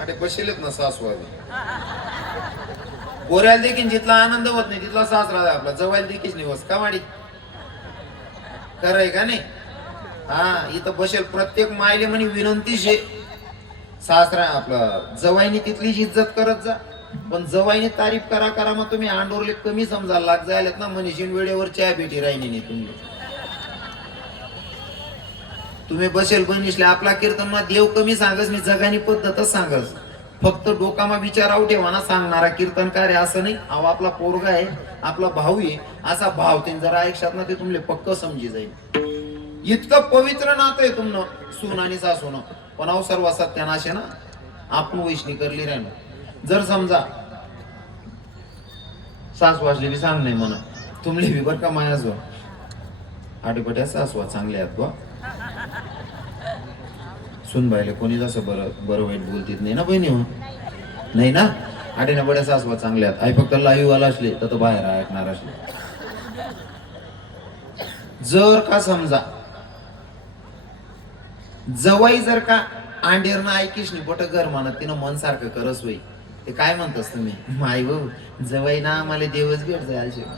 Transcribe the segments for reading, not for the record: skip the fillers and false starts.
अरे बसेलेत ना सासवादी पोऱ्याला देखील जिथला आनंद होत नाही तिथला सासरा आहे आपला जवायला देखील निवस का माडी खरंय का नाही. हा इथं बसेल प्रत्येक मायले म्हणे विनंतीच आहे सासरा आपलं जवाईने तिथलीच इज्जत करत जा. पण जवाईने तारीफ करा करा मग तुम्ही आंडोरले कमी समजायला लाग जायलात ना मनीषीन वेळेवर चहा भेटी राहिली नाही तुम्ही बसेल बनिसले आपला कीर्तन मग देव कमी सांगस मी जगानी पद्धतच सांगस. फक्त डोकामा विचाराव ठेवा ना सांगणारा कीर्तनकार आहे असं नाही. अहो आपला पोरगा आहे आपला भाऊ आहे असा भाव ते जरा ऐकशात ना ते तुमले पक्क समजी जाईल. इतकं पवित्र नातं आहे तुमनं सून आणि सासून. पण अहो सर्व सत्यानाशे ना आपण वैष्णी करली राहिलो. जर समजा सासू असले बी सांग नाही म्हणा तुमले बी बर का माया जो आटेपट्या सासवा चांगले आहेत बा. सुनबाईले कोणी जसं बरं वाईट बोलतीत नाही ना बहिणी हो नाही ना. आटेना बड्या सासवा चांगल्या आहेत. आई फक्त लाईव्ह वाला असले तर बाहेर ऐकणार असले. जर का समजा जवाई जर का आंडेरनं ऐकीश नाही बट घर म्हणत तिनं मन सारखं करस होई ते काय म्हणतस तुम्ही माय भाऊ जवाई ना मला देवच भेट जायला शिवाय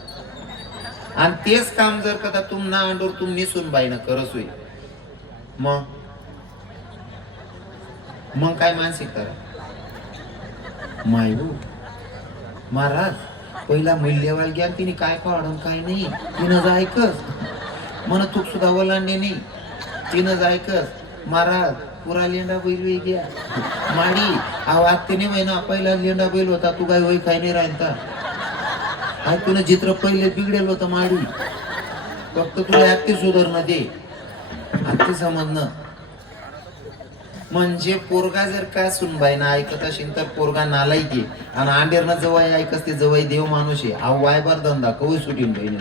आणि तेच काम जर का तुम ना अंडोर तुम निसून बाईनं करस होई मग काय मानसिक करा माय भाऊ महाराज पहिला मूल्यवाल घ्या तिने काय काढून काय नाही तिनं जायकच मन चूक सुद्धा ओलांडे नाही तिनं जायकच महाराज पुरा लेंडा बैल वे घ्या माडी आवाज तिने महिना पहिला लेंडा बैल होता तू काय वय काय नाही राहता तुला चित्र पहिले बिघडेल होतं माडी फक्त तुला ऍक्टिव सुधारणं दे आत्ती समजणं. म्हणजे पोरगा जर का सुनबाईना ऐकत असेल तर पोरगा नालायकी आणि आंडेरनं जवळ ऐकस ते जवळ देव माणूस आहे. अहो वायबार धंदा कवय सुटीन बहिणी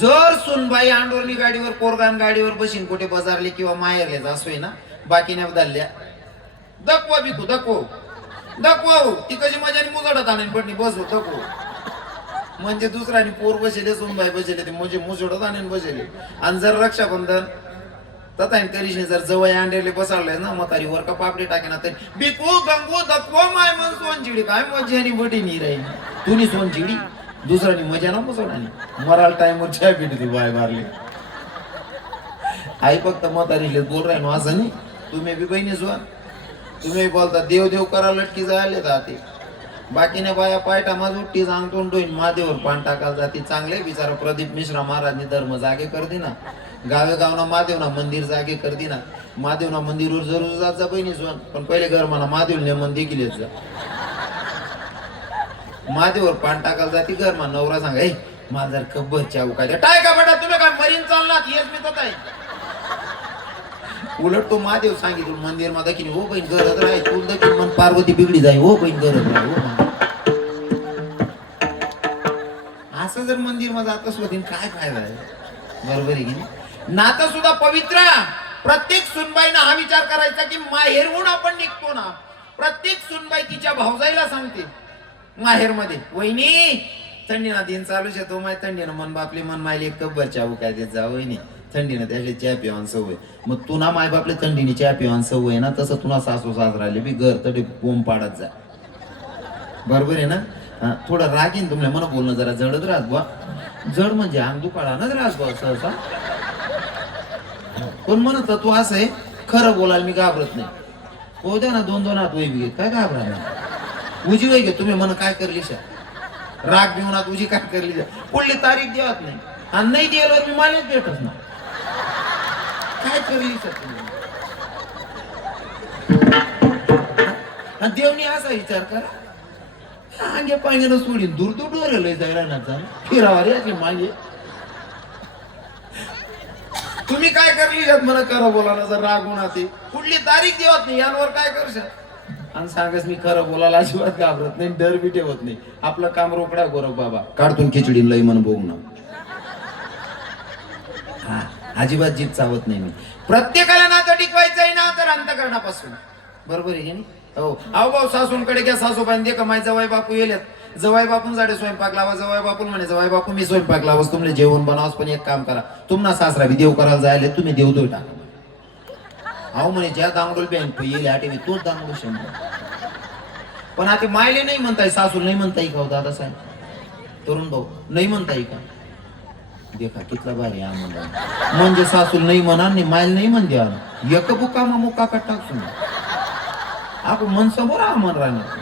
जर सुनबाई आंडोरनी गाडीवर पोरगान गाडीवर बशीन कुठे बाजारले किंवा माहेरले असोय ना बाकी नाही बदलल्या दकवा बिकू दकवा ती कशी मजाने मुजडत आणून पडणी बस दकव म्हणजे दुसऱ्याने पोर बसेले सुनबाई बसेले ते म्हणजे मुजडत आणून बसेले. आणि जर रक्षाबंधन तथा करीशने जर जवळ अंडेले बसाडले ना म्हातारी वर का पापडी टाकेना तर बिकू गंगू दकवा माय मन सोनचिडी काय मजा बटी नाही राहील तुनी सोनचिडी दुसऱ्यानी मजा ना बसवणार मराल टाइमवर चहा पिटी बाय मारली आई फक्त म्हातारी बोल राही ना असं नाही. तुम्ही बी बहिणी जुवा तुम्ही बोलता देव देव करा लटकी जायला जाते बाकीने बाया पायटा माझ उठ्ठी सांगतो डोईन महादेवर पान टाकायला जाते. चांगले बिचारा प्रदीप मिश्रा महाराजनी धर्म जागे कर दे ना गावे गावना महादेवना मंदिर जागे कर दे ना. महादेवना मंदिरवर जरूर जात जा बहिणी जुवान पण पहिले घर म्हणा महादेव मन देखील जा महादेवर पान टाकायला जाते घर मा नवरा सांगा ए माझा कब्बर चाऊ काय टाय का बेटा तुम्ही काय मरीन चालणार येस मी तर आहे. उलट तो महादेव सांगितलं मंदिर मा दखील हो बहीण गरज राही तुल दखील मन पार्वती बिगडी जाई हो बहीण गरज राही हो. असं जर मंदिर मा जात असलो काय फायदा आहे बरोबर आहे की नातं सुद्धा पवित्र. प्रत्येक सुनबाईनं हा विचार करायचा की माहेरहून आपण निघतो ना प्रत्येक सुनबाई तिच्या भाऊजाईला सांगते माहेर मध्ये वहिनी थंडीना दिन चालूच येतो माय थंडीनं मन बापले मन मायले एक कब्बर चाबू काय देत जा वहिनी थंडीनं त्याला चहा पिवान सवय. मग तुना माय बापले थंडीने चहा पिवान सवय ना तसं तुला सासू सासराले बी घर तडे बोंब पाडत जा बरोबर आहे ना. थोडं रागीन तुम्हाला मन बोलणं जरा जडत राहत बा जड म्हणजे अंग दुखाडानच राहत बा सहसा. पण म्हणत तू असं आहे खरं बोलायला मी घाबरत नाही. हो द्या ना दोन दोन हात वै बी काय घाबरा नाही उजी वय घे तुम्ही मन काय करली राग घेऊन तुझी काय करली पुढली तारीख देवात नाही आणि नाही द्यायला मी मानेच भेटत ना काय करली देवनी असा विचार करा अंगे पाण्यानं सोडीन दूर दूर डोरेल जायला फिरावा रे मागे तुम्ही काय करली मला खरं बोलायला जर राग होणार ते कुठली तारीख देवत नाही यांवर काय करशाल आणि सांगस मी खरं बोलायला अजिबात घाबरत नाही डर बी ठेवत नाही. आपलं काम रोकडा गोरख बाबा काढतून खिचडी लई मन बघू ना हा अजिबात जीभ चावत नाही मी. प्रत्येकाला नातं टिकवायचंय ना तर अंतकरणापासून बरोबर आहे की हो. अहो भाऊ सासूंकडे घ्या सासूबाई दे कमाय जवाई बापू येलेत जवाई बापून साडे स्वयंपाक लावा जवाई बापून म्हणे जवाई बापू मी स्वयंपाक लावस तुमले जेवण बनावस पण एक काम करा तुम्हाला सासरा बी देव करायला जायला तुम्ही देव टाका अहो म्हणे ज्या दांगडोल बँक येईल आठवी तोच दांगडो 100. पण आता मायले नाही म्हणताय, सासू नाही म्हणताय का हो दादासाहेब तरुण भाऊ, नाही म्हणताय का? देखा कितला भारी आम्हाला म्हणजे सासू नाही म्हणा आणि मायल नाही म्हण द्या एक बुका मा मुका का टाकसून आपण मन समोर आम्हाला राहणार.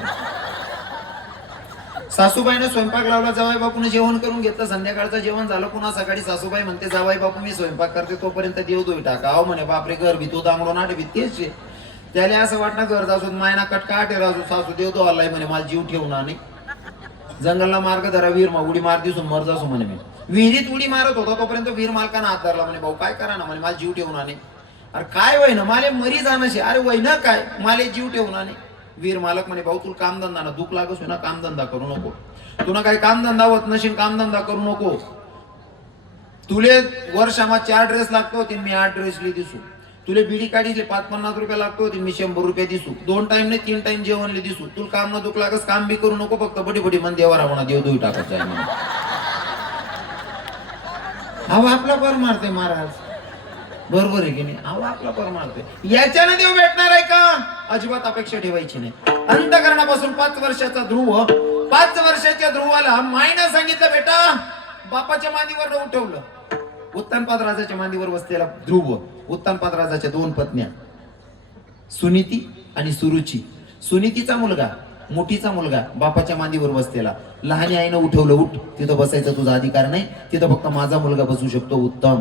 सासूबाईनं स्वयंपाक लावला, जावाई बापूने जेवण करून घेतलं, संध्याकाळचं जेवण झालं, पुन्हा सकाळी सासूबाई म्हणते जावाई बापू मी स्वयंपाक करते तोपर्यंत देव धुई टाका. अहो म्हणे बापरे घर भी तो दांगडो नाट भी तेच त्याला असं वाटणं घर जासून मायना कटका आटे राजू सासू देव तो आलाय म्हणे मला जीव ठेवणार नाही. जंगलला मार्ग धरा वीर मा उडी मार दिसून मर जासू म्हणे. मी विहिरीत उडी मारत होता तोपर्यंत वीर मालकानं हात धरला म्हणे भाऊ काय करा ना म्हणे मला जीव ठेवणार नाही. अरे काय वय ना माले मरी जाणं अरे वय ना काय माले जीव ठेवणार नाही. वीर मालक म्हणे भाऊ तुला कामधंदा ना दुःख लागस ना कामधंदा करू नको, तुला काही कामधंदा होत नशील कामधंदा करू नको. तुले वर्षामा 4 ड्रेस लागतो होते मी 8 ड्रेसले दिसू, तुले बिडी काढीले 5-50 रुपये लागतो होते मी 100 रुपये दिसू, 2 टाइम नाही 3 टाइम जेवणले दिसू. तुला काम न दुःख लागस काम बी करू नको, फक्त बडी बडी मन देवा रावणा देव देऊ टाकायचं आहे म्हणून. अहो आपला पर मारते महाराज, बरोबर आहे की नाही? अहो आपला पर मारते, याच्यानं देव भेटणार आहे का? अजिबात अपेक्षा ठेवायची नाही. अंतःकरणापासून 5 वर्षाचा ध्रुव, 5 वर्षाच्या ध्रुवाला मायनं सांगितलं बेटा बापाच्या मांडीवर उठवलं. उत्तानपाद राजाच्या मांडीवर बसलेला ध्रुव, उत्तानपाद राजाच्या 2 पत्न्या सुनीती आणि सुरुची. सुनीतीचा मुलगा मोठीचा मुलगा बापाच्या मांडीवर बसलेला, लहानी आईनं उठवलं उठ तिथं बसायचं तुझा अधिकार नाही, तिथं फक्त माझा मुलगा बसू शकतो. उत्तम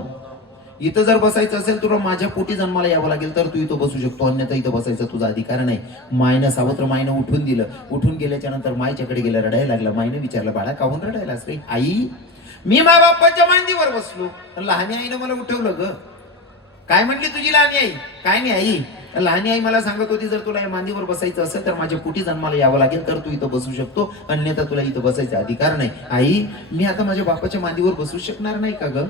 इथं जर बसायचं असेल तुला माझ्या पोटी जन्माला यावं लागेल तर तू इथं बसू शकतो, अन्यथा इथं बसायचा तुझा अधिकार नाही. मायनं सावत्र मायनं उठून दिलं. उठून गेल्याच्या नंतर मायच्याकडे गेलं, रडायला लागला. मायनं विचारलं बाळा काहून रडायलास रे? आई मी माझ्या बाप्पाच्या मांडीवर बसलो, लहानी आईनं मला उठवलं. ग काय म्हणली तुझी लहानी आई? काय नाही आई, लहानी आई मला सांगत होती जर तुला या मांडीवर बसायचं असेल तर माझ्या पोटी जन्माला यावं लागेल तर तू इथं बसू शकतो, अन्यथा तुला इथं बसायचा अधिकार नाही. आई मी आता माझ्या बापाच्या मांडीवर बसू शकणार नाही का ग?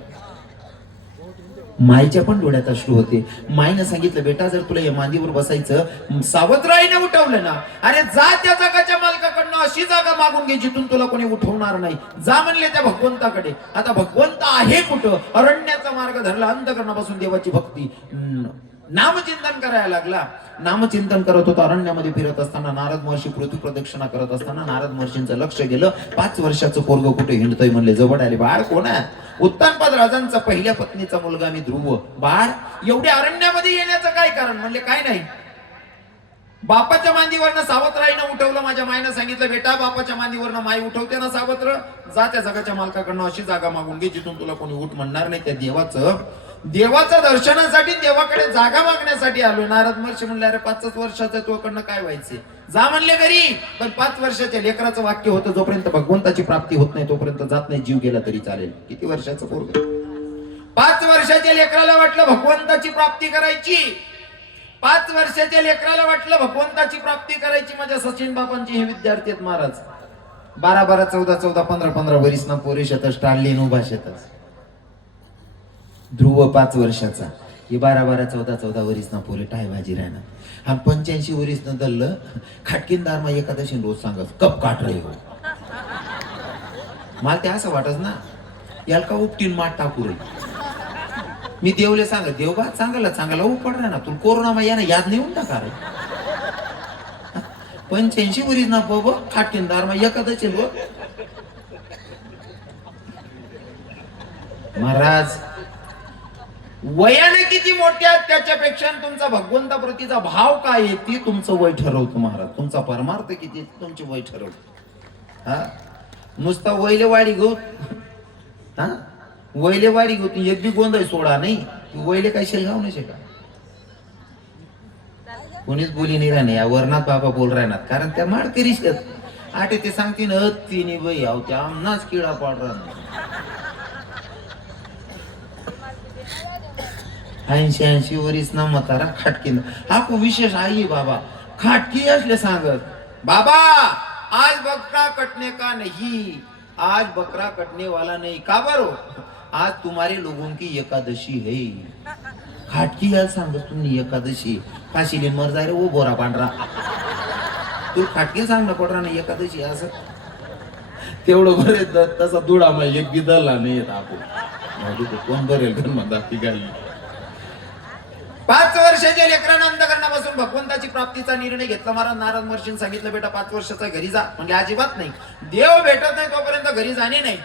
माईच्या पण डोळ्यात अश्रू होते. माईनं सांगितलं बेटा जर तुला या मांडीवर बसायचं, सावत्राईने उठवलं ना, अरे जा त्या जागाच्या मालकाकडनं अशी जागा मागून घे जिथून तुला कोणी उठवणार नाही. जा म्हणले त्या भगवंताकडे. आता भगवंत आहे कुठं? अरण्याचा मार्ग धरला, अंतःकरणापासून देवाची भक्ती नामचिंतन करायला लागला. नामचिंतन करत होता. अरण्यामध्ये फिरत असताना नारद महर्षी पृथ्वी प्रदक्षिणा करत असताना नारद महर्षींचं लक्ष गेलं. 5 वर्षाचं पोरग कुठे हिंडतोय म्हणले. जवळ आले. बाळ कोण आहे? उत्तानपाद राजांचा पहिल्या पत्नीचा मुलगा मी ध्रुव. बाळ एवढ्या अरण्यामध्ये येण्याचं काय कारण? म्हणले काय नाही, बापाच्या मांडीवरनं सावत्राईनं उठवलं. माझ्या मायनं सांगितलं बेटा बापाच्या मांडीवरनं माई उठवते ना सावत्र, जा त्या जगाच्या मालकाकडनं अशी जागा मागून घे जिथून तुला कोणी उठ म्हणणार नाही. त्या देवाचं दर्शनासाठी देवाकडे जागा मागण्यासाठी आलो. नारद महर्षी म्हणले अरे 5 वर्षाचं तुझ्याकडनं काय व्हायचे? जा म्हणले घरी. पण 5 वर्षाच्या लेकराचं वाक्य होतं जोपर्यंत भगवंताची प्राप्ती होत नाही तोपर्यंत जात नाही, जीव गेला तरी चालेल. किती वर्षाचं पोरग? 5 वर्षाच्या लेकराला वाटलं भगवंताची प्राप्ती करायची. 5 वर्षाच्या लेकराला वाटलं भगवंताची प्राप्ती करायची. माझ्या सचिन बाबांची हे विद्यार्थी आहेत महाराज. 12-12, 14-14, 15-15 वर्ष ना पोरे शेतच टाळली उभा शेतच. ध्रुव 5 वर्षाचा, हे 12-12, 14-14 वर्ष ना पोरे टाय भाजी राहणार. हा 85 वर्ष न दल्लं खाटकीनदार मा एकादशी रोज सांगत कप काट रे हो. मला ते असं वाटत ना याला का उपटीन माठ टाकू रे. मी देवले सांगत देव बा चांगला उपड ना तुला कोरोना मा यानं याद नेऊन टाका रे. 85 वर्ष ना बाबा खाटकीनदार मा एकादशी रोज. महाराज वयाने किती मोठ्या त्याच्यापेक्षा तुमचा भगवंताप्रतीचा भाव काय आहे ती तुमचं वय ठरवतो महाराज. तुमचा परमार्थ किती तुमचे वय ठरवतो. हा नुसता वैलेवाडी गो, हा वैलेवाडी गो तू एक बी गोंधळ सोडा नाही. वैले काय शेलगाव नाही का? कोणीच बोली नाही राहणे. या वर्णात बाबा बोल राहणार कारण त्या माडकरी आटे ते सांगतील तिने बाई आहो त्या आमनाच किडा पाड राहणार. 80 वर्ष ना म्हातारा खाटकी. हा खूप विशेष आहे बाबा. खाटकी असले सांगत बाबा आज बकरा कटने का नहीं, आज बकरा कटने वाला नहीं. का बरो? आज तुम्हारे लोगों की एकादशी है. खाटकी याला सांगत तुम्ही एकादशी काशीले मर जाय रे वो बोरा पांढरा. तू खाटकी सांग ना पडरा नाही एकादशी असं तेवढं बरे. तसा दुडा मग एक गिदला नाही येत आपण कोण बरेल घर म्हणतात ती गाई. 5 वर्षाच्या माझ्या लेकरांना अंतःकरणापासून भगवंताची प्राप्तीचा निर्णय घेतला. महाराज नारद महर्षींनी सांगितलं, बेटा 5 वर्षाचा घरी जा. म्हणजे अजिबात नाही, देव भेटत नाही तोपर्यंत घरी जाणे नाही.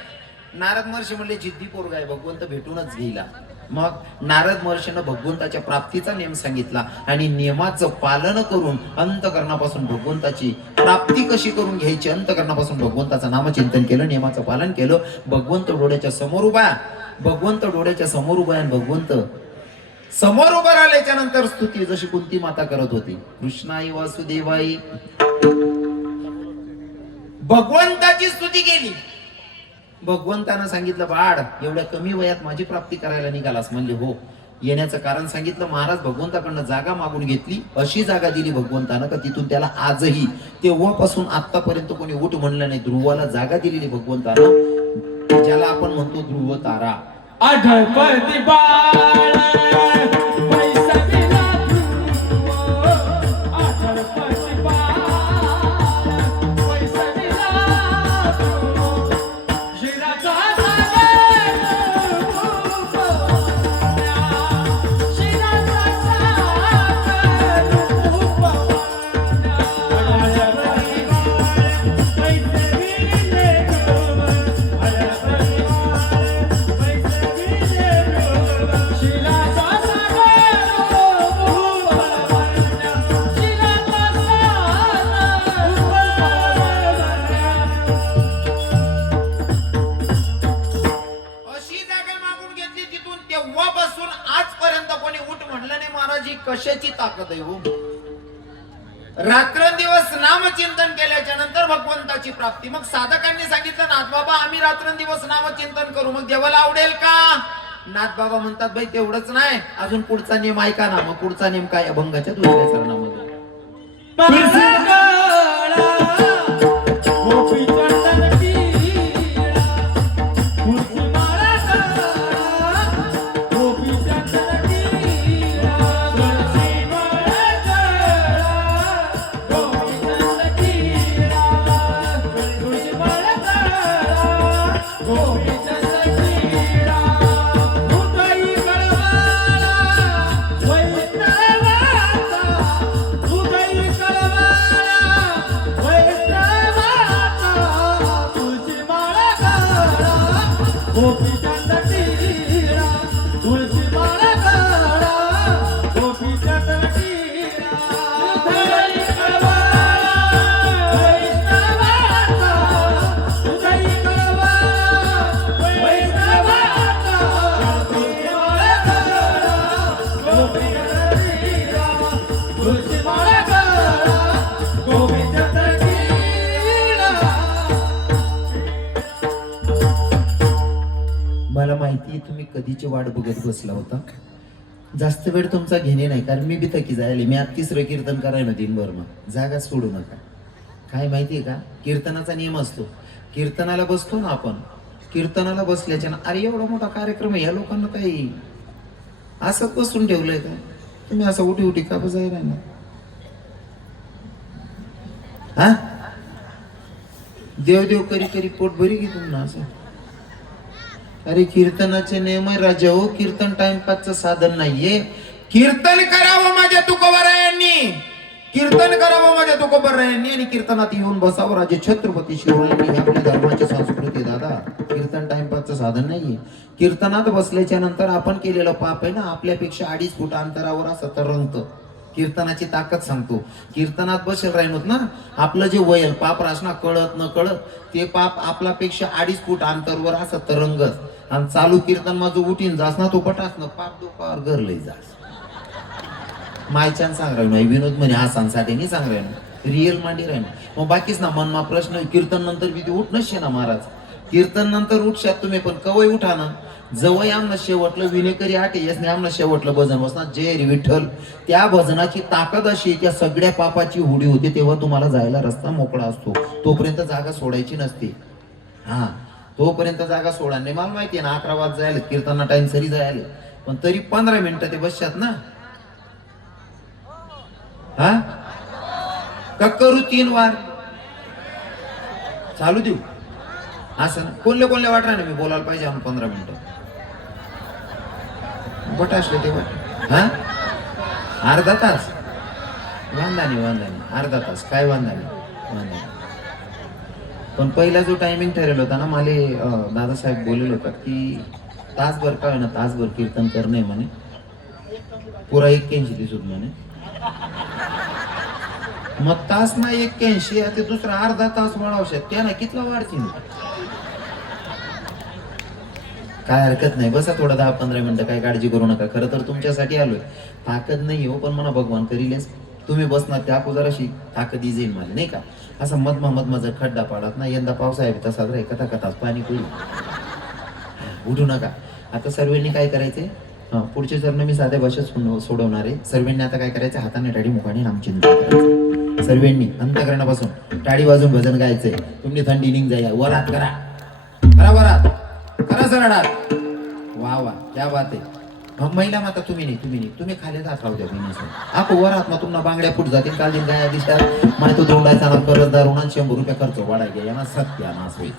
नारद महर्षी म्हणले, जिद्दी पोरगा आहे, भगवंत भेटूनच घेईला. मग नारद महर्षीनं भगवंताच्या प्राप्तीचा नियम सांगितला आणि नियमाचं पालन करून अंतःकरणापासून भगवंताची प्राप्ती कशी करून घ्यायची, अंतःकरणापासून भगवंताचं नामचिंतन केलं, नियमाचं पालन केलं. भगवंत डोळ्याच्या समोर उभा, भगवंत डोळ्याच्या समोर उभा आहे. भगवंत समोर उभं राहिल्याच्या नंतर स्तुती जशी कुंती माता करत होती, कृष्णाई वासुदेवाई, भगवंताची स्तुती केली. भगवंतानं सांगितलं, बाळ एवढ्या कमी वयात माझी प्राप्ती करायला निघालास. म्हणले हो. येण्याचं कारण सांगितलं. महाराज भगवंताकडनं जागा मागून घेतली. अशी जागा दिली भगवंतानं का तिथून त्याला आजही तेव्हापासून आतापर्यंत कोणी उठ म्हणलं नाही. ध्रुवाला जागा दिलेली भगवंतानं, ज्याला आपण म्हणतो ध्रुव तारा. आढळपती बाळ कशाची ताकद आहे हो. रात्रंदिवस नामचिंतन केल्याच्या नंतर भगवंताची प्राप्ती. मग साधकांनी सांगितलं, नाथबाबा आम्ही रात्रंदिवस नामचिंतन करू, मग देवाला आवडेल का? नाथबाबा म्हणतात, बाई तेवढंच नाही, अजून पुढचा नियम ऐका ना. मग पुढचा नियम काय? अभंगाच्या दुसऱ्या चरणामध्ये मला माहिती तुम्ही कधीची वाट बघत बसला होता. जास्त वेळ तुमचा घेणे नाही, कारण मी बी थकी जायले. मी आज 3रं कीर्तन करायला दिनभर. मग जागा सोडू नका. काय माहितीये का, कीर्तनाचा नियम असतो. कीर्तनाला बसतो ना आपण, कीर्तनाला बसल्याच्या ना, अरे एवढा मोठा कार्यक्रम आहे, या लोकांना काही असं बसून ठेवलंय का? तुम्ही असं उठी उठी का बसायला ना? हा देव देव करी करी पोट भरी की तुम्हाला असं? अरे कीर्तनाचे नियम आहे राजा हो. कीर्तन टाइमपासचं साधन नाहीये. कीर्तन करावं माझ्या तुकोबरायांनी, कीर्तन करावं माझ्या तुकोबरायांनी आणि कीर्तनात येऊन बसावं. राजे छत्रपती शिवरायांनी. हे आपल्या धर्माची संस्कृती दादा. कीर्तन टाइमपासचं साधन नाहीये. कीर्तनात बसल्याच्या नंतर आपण केलेलं पाप आहे ना, आपल्यापेक्षा 2.5 फूट अंतरावर असं तरंगतं. कीर्तनाची ताकद सांगतो. कीर्तनात बसेल राहिनोत ना, आपलं जे वयल पाप रासना कळत न कळत ते पाप आपल्यापेक्षा 2.5 फूट अंतरवर असं तरंगत. आणि चालू कीर्तन माझं उठीन जास ना, तो पटास ना पाप दुपार घर लई जास. मायच्यान सांग राहिनो, विनोद म्हणे हासांसाठी नाही सांग राहिनो, रिअल मांडी राहिनो. मग बाकीच ना मनमा प्रश्न, कीर्तन नंतर बी उठ नसशे ना महाराज. कीर्तन नंतर उठशात तुम्ही, पण कवय उठा ना. जवळ आमना शेवटलं विनेकरी आटे यासने आमना शेवटलं भजन बसणार जय रे विठ्ठल. त्या भजनाची ताकद अशी, त्या सगळ्या पापाची हुडी होते तेव्हा तुम्हाला जायला रस्ता मोकळा असतो. तोपर्यंत जागा सोडायची नसते. हा तोपर्यंत जागा सोडा नाही. मला माहिती आहे ना, 11 वाज जायला, कीर्तना टाइम सरी जायला, पण तरी 15 मिनिटं ते बसशात ना. हा का करू 3 वार चालू देऊ असं ना? कोणले कोणले वाट राहिले, मी बोलायला पाहिजे आपण 15 मिनिटं बट असले ते बट. हा अर्धा तास वांधा नाही अर्धा तास काय वांधा नाही. पण पहिला जो टायमिंग ठरेल होता ना मला दादासाहेब बोलले होता की तासभर काय ना तासभर कीर्तन करणे म्हणे पुरा 81 दिसून म्हणे. मग तास ना 81 ते दुसरा अर्धा तास वाढवू शकते ना कितला वाढतील. काय हरकत नाही बसा थोडं 10-15 मिनिटं काय काळजी करू नका. खरं तर तुमच्यासाठी आलोय. ताकद नाही हो पण मला भगवान करीलच. तुम्ही बसणार त्या अगोदरशी ताकद येईल मला नाही का. असं मधमा जर खड्डा पाडत ना यंदा पावसाळ्यात तसाच राही कथाच पाणी पुरी उठू नका. आता सर्वांनी काय करायचे पुढचे चरण मी साध्या भाषेत सोडवणार आहे. सर्वांनी आता काय करायचं हाताने टाळी मुखाने नामचिंतन करायचं. सर्वांनी अंतकरणापासून टाळी वाजून भजन गायचंय. तुम्ही थंडी निघ जाय वरात करा वरात करा सरळात वा क्या बात आहे. महिला माता तुम्ही नाही तुम्ही खाली जात राहू द्या बहिणीसं आपण वरात ना तुम्हाला बांगड्या फुट जातील काल दिन गाया दिसतात मला तो दोंडायचा ना कर्जदार उन्हा 100 रुपये खर्च वाढायला यांना सत्यानाश होईल.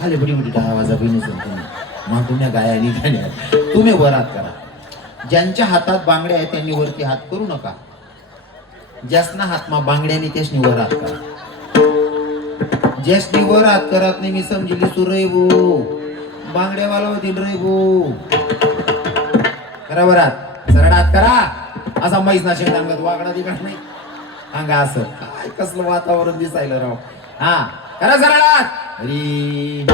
खाली बडी आवाजा बहिणीसं तुम्ही मग तुम्ही गाया निघाल्या तुम्ही वरात करा. ज्यांच्या हातात बांगड्या आहेत त्यांनी वरती हात करू नका. ज्यासना हातमा बांगड्याने त्यासनी वरात करा. ज्यासनी वरात करत नाही मी समजली सुरे भो बांगड्यावाला होतील रे भो. करा वरात सरळ हात करा. असा मैसना शेंगांगत वागडा तिकड नाही अंगा असं काय कसलं वातावरण दिसायला राव. हा करा सरळ हात. अरे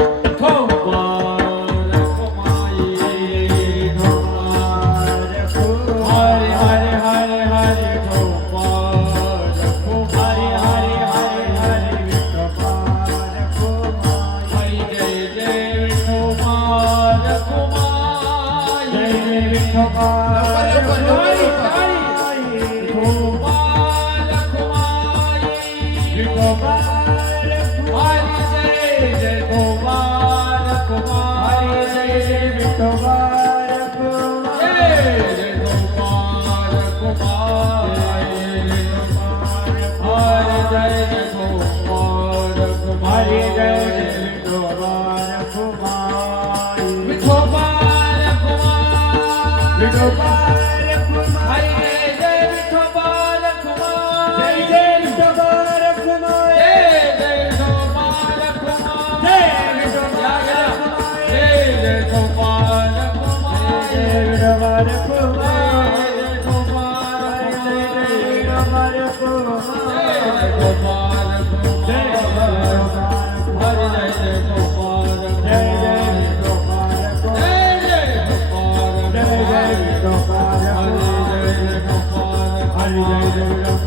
पंढरीनाथ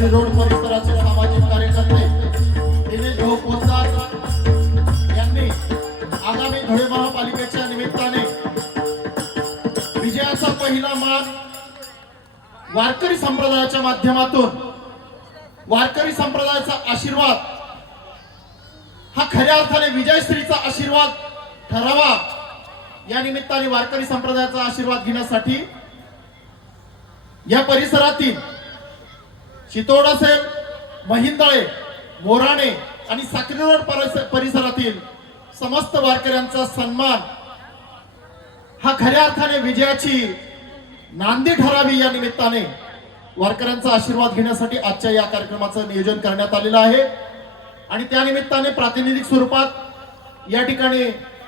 साक्री रोड परिसराचे सामाजिक कार्यकर्ते दिनेश भाऊ पोतदार यांनी आगामी धुळे महापालिकेच्या निमित्ताने विजयाचा पहिला मान वारकरी संप्रदायाच्या माध्यमातून वारकरी संप्रदायाचा आशीर्वाद हा खऱ्या अर्थाने विजयश्रीचा आशीर्वाद ठरावा या निमित्ताने वारकरी संप्रदायाचा आशीर्वाद घेण्यासाठी या परिसरातील चितोड असेल, महिंदळे, मोराणे आणि साक्री रोड परिसरातील समस्त वारकऱ्यांचा सन्मान हा खऱ्या अर्थाने विजयाची नांदी ठरावी या निमित्ताने वारकऱ्यांचा आशीर्वाद घेण्यासाठी आजच्या या कार्यक्रमाचं नियोजन करण्यात आलेलं आहे आणि त्या निमित्ताने प्रातिनिधिक स्वरूपात या ठिकाणी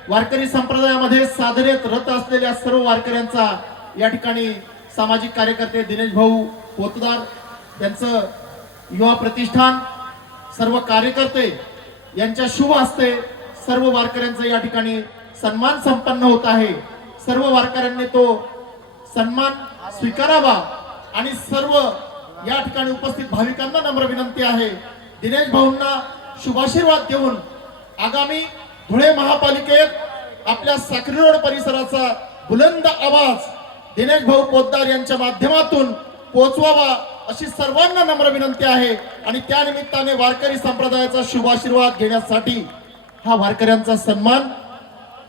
वारकरी संप्रदायामध्ये साधनेत रत असलेल्या सर्व वारकऱ्यांचा या ठिकाणी सामाजिक कार्यकर्ते दिनेश भाऊ पोतदार त्यांचं युवा प्रतिष्ठान सर्व कार्यकर्ते यांच्या शुभ हस्ते सर्व वारकऱ्यांचा या ठिकाणी सन्मान संपन्न होत आहे। सर्व वारकऱ्यांनी तो सन्मान स्वीकारावा आणि सर्व या ठिकाणी उपस्थित भाविकांना नम्र विनंती आहे दिनेश भाऊंना शुभाशीर्वाद देऊन आगामी धुळे महापालिकेत आपल्या साक्री रोड परिसराचा बुलंद आवाज दिनेश भाऊ पोतदार यांच्या माध्यमातून पोहोचवावा अशी सर्वांना नम्र विनंती आहे आणि त्या निमित्ताने वारकरी संप्रदायाचा शुभाशीर्वाद घेण्यासाठी हा वारकऱ्यांचा सन्मान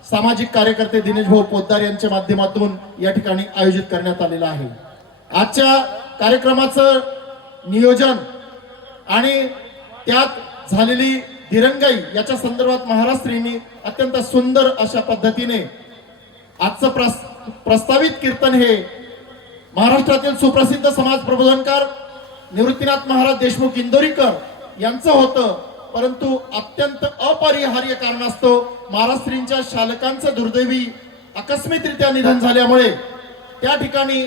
सामाजिक कार्यकर्ते दिनेश भाऊ पोतदार यांच्या माध्यमातून या ठिकाणी आयोजित करण्यात आलेला आहे। आजच्या कार्यक्रमाचं नियोजन आणि त्यात झालेली दिरंगाई याच्या संदर्भात महाराष्ट्रींनी अत्यंत सुंदर अशा पद्धतीने आजचं प्रस्तावित कीर्तन हे महाराष्ट्रातील सुप्रसिद्ध समाज प्रबोधनकार निवृत्तीनाथ महाराज देशमुख इंदोरीकर यांचं होतं, परंतु अत्यंत अपरिहार्य कारणास्तव महाराष्ट्रींच्या शालकांचं दुर्दैवी आकस्मिकरित्या निधन झाल्यामुळे त्या ठिकाणी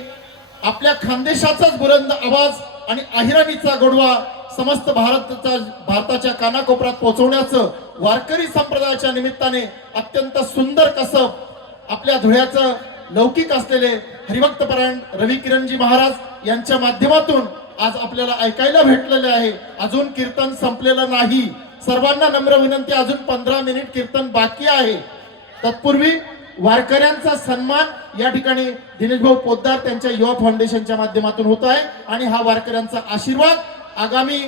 आपल्या खानदेशाचाच बुलंद आवाज आणि अहिराणीचा गोडवा समस्त भारताच्या कानाकोपऱ्यात पोहोचवण्याचं वारकरी संप्रदायाच्या निमित्ताने अत्यंत सुंदर कसब आपल्या धुळ्याचं लौकिक असलेले हरिभक्तपरायण रवी किरणजी महाराज यांच्या माध्यमातून आज आपल्याला ऐकायला भेटलेले आहे। अजून कीर्तन संपलेलं नाही, सर्वांना नम्र विनंती, अजून 15 मिनिट कीर्तन बाकी आहे। तत्पूर्वी वारकऱ्यांचा सन्मान या ठिकाणी दिनेश भाऊ पोतदार त्यांच्या युवा फाउंडेशनच्या माध्यमातून होत आहे आणि हा वारकऱ्यांचा आशीर्वाद आगामी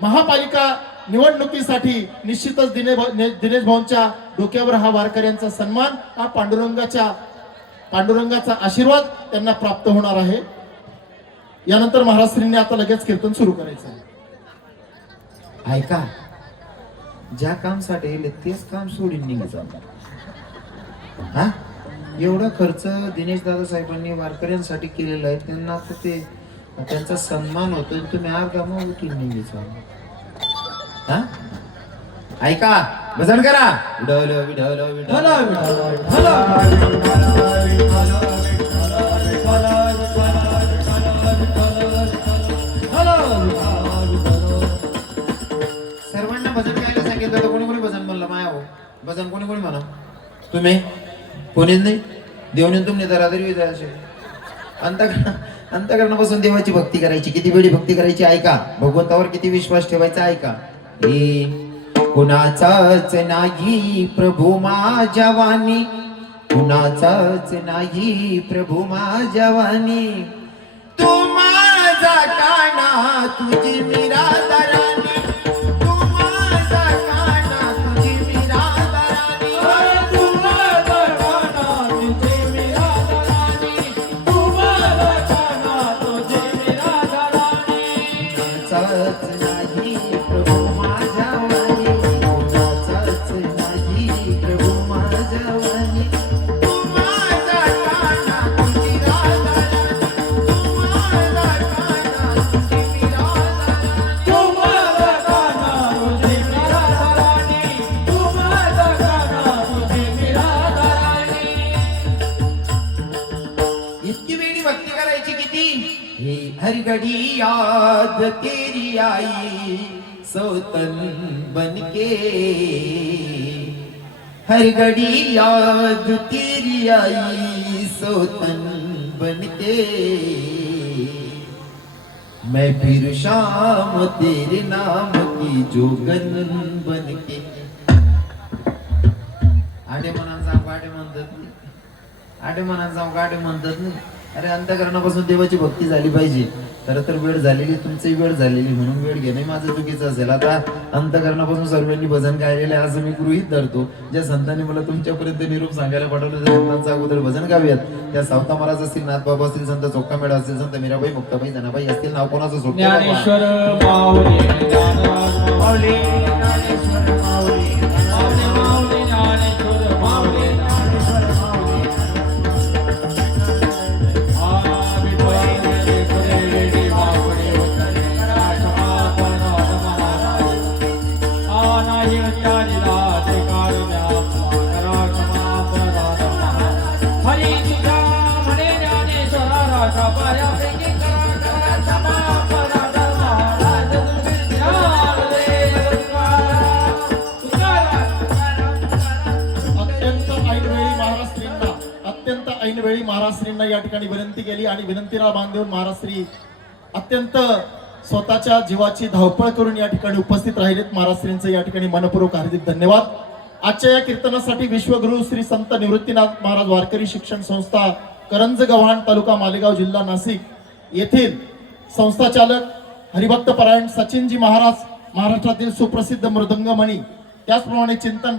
महापालिका निवडणुकीसाठी निश्चितच दिनेश भाऊंच्या डोक्यावर हा वारकऱ्यांचा सन्मान हा पांडुरंगाचा आशीर्वाद त्यांना प्राप्त होणार आहे। यानंतर महाराष्ट्रींनी आता लगेच कीर्तन सुरू करायचं आहे। ऐका, ज्या कामसाठी येले तेच काम सोडून निघायचं हा एवढा खर्च दिनेश दादा साहेबांनी वारकऱ्यांसाठी केलेला आहे, त्यांना आता ते त्यांचा सन्मान होतो, तुम्ही अर्धा मग उठून निघायचं हा। ऐका, भजन करा, विठ्ठल विठ्ठल विठ्ठल सर्वांना भजन गायला सांगितलं तर कोणी कोणी भजन म्हणलं माया हो भजन कोणी कोणी म्हणा तुम्ही कोणीच नाही देवने तुमने दरादरी असे अंतकरणापासून देवाची भक्ती करायची, किती वेळी भक्ती करायची ऐका, भगवंतावर किती विश्वास ठेवायचा ऐका। कुणाचाच नाही प्रभू माझ्या वाणी, कुणाचाच नाही प्रभू माझ्या वाणी, तू माझा काना तुझी मिरादराणी, तू माझा काना तुझी मिरादराणी, तू माझा काना तुझे मिरादराणी, तू माझा काना तुझे मिरादराणी, कुणाचाच नाही प्रभू माझ्या वाणी, कुणाचाच नाही प्रभू माझ्या वाणी, तू माझा काना तुझी राधाराणी, तू माझा काना तुझी मिरादराणी, तू माझा काना तुझे मिरादराणी, तू माझा काना तुझे मिरादराणी। इतकी वेळी भक्ती करायची किती, हे हर घडी याद तेरी आई सौतन बनके, हर घड़ी याद तेरी आई सौतन बनके, मैं फिर शाम तेरे नाम की जोगन बन के. आडे म्हणा जाऊ गाडे म्हणतात नाही. आडे म्हणा जाऊ गाडे म्हणतात नाही. अरे अंतःकरणापासून देवाची भक्ती झाली पाहिजे. खरं तर वेळ झालेली, तुमची वेळ झालेली म्हणून वेळ घेणे माझं चुकीचं असेल. आता अंतःकरणापासून सर्वांनी भजन गायलेलं आहे असं मी गृहीत धरतो. ज्या संतांनी मला तुमच्यापर्यंत निरोप सांगायला पाठवलं त्या संतांचा अगोदर भजन गाऊयात. त्या सावता महाराज असतील, नाथबाबा असतील, संत चोक्कामेळा असतील, संत मीराबाई, मुक्ताबाई, धनाबाई असतील. नाव कोणाचं सोडतो बाबा? ज्ञानेश्वर माऊली ज्ञानराज माऊली ज्ञानेश्वर माऊली माऊली माऊली ज्ञानेश्वर माऊली ज्ञानेश्वर माऊली विठ्ठल कुरेडी माऊली उतरे क्षमापण महाराज नाही विचारिला ते कारुण्या करा क्षमापण हरी तुझ्या म्हणे ज्ञानेश्वरा राजा पायापैकी करा क्षमापण अत्यंत ऐनवेळी महाराष्ट्रींना या ठिकाणी विनंती केली आणि विनंतीला मान देऊन महाराष्ट्री अत्यंत स्वतःच्या जीवाची धावपळ करून या ठिकाणी उपस्थित राहिलेत. महाराष्ट्रींचे या ठिकाणी मनपूर्वक हार्दिक धन्यवाद. आजच्या या कीर्तनासाठी विश्वगुरु श्री संत निवृत्तीनाथ महाराज वारकरी शिक्षण संस्था करंज गव्हाण तालुका मालेगाव जिल्हा नाशिक येथील संस्थाचालक हरिभक्त परायण सचिनजी महाराज, महाराष्ट्रातील सुप्रसिद्ध मृदंगमणी, त्याचप्रमाणे चिंतन